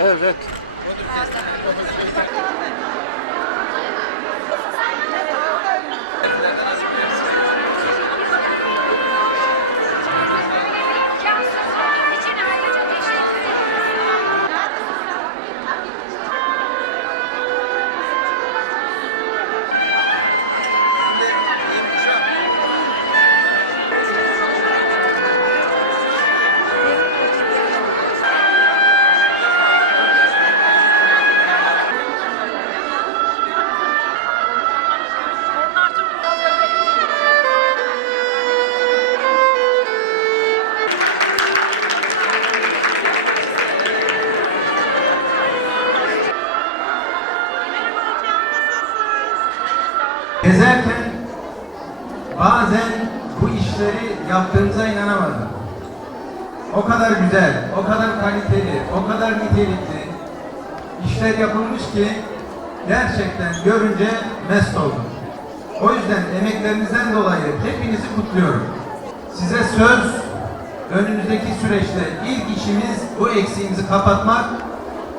Evet. Bazen bu işleri yaptığımıza inanamadım. O kadar güzel, o kadar kaliteli, o kadar nitelikli işler yapılmış ki gerçekten görünce mest oldum. O yüzden emeklerinizden dolayı hepinizi kutluyorum. Size söz, önümüzdeki süreçte ilk işimiz bu eksiğimizi kapatmak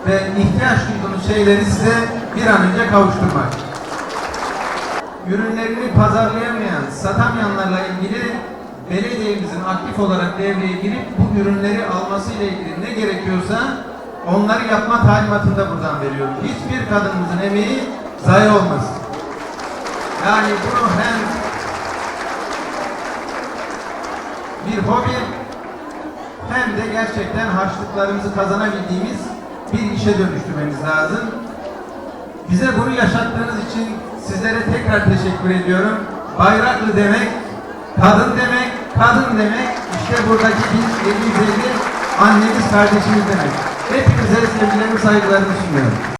ve ihtiyaç duyduğunuz şeyleri size bir an önce kavuşturmak ürünlerini pazarlayamayan, satamayanlarla ilgili belediyemizin aktif olarak devreye girip bu ürünleri alması ile ilgili ne gerekiyorsa onları yapma talimatını da buradan veriyorum. Hiçbir kadınımızın emeği zayi olmasın. Yani bunu hem bir hobi hem de gerçekten harçlıklarımızı kazanabildiğimiz bir işe dönüştürmemiz lazım. Bize bunu yaşattığınız için sizlere tekrar teşekkür ediyorum. Bayraklı demek, kadın demek, kadın demek işte buradaki biz 750 annemiz kardeşimiz demek. Hepinize sevgilerimi saygılarımı sunuyorum.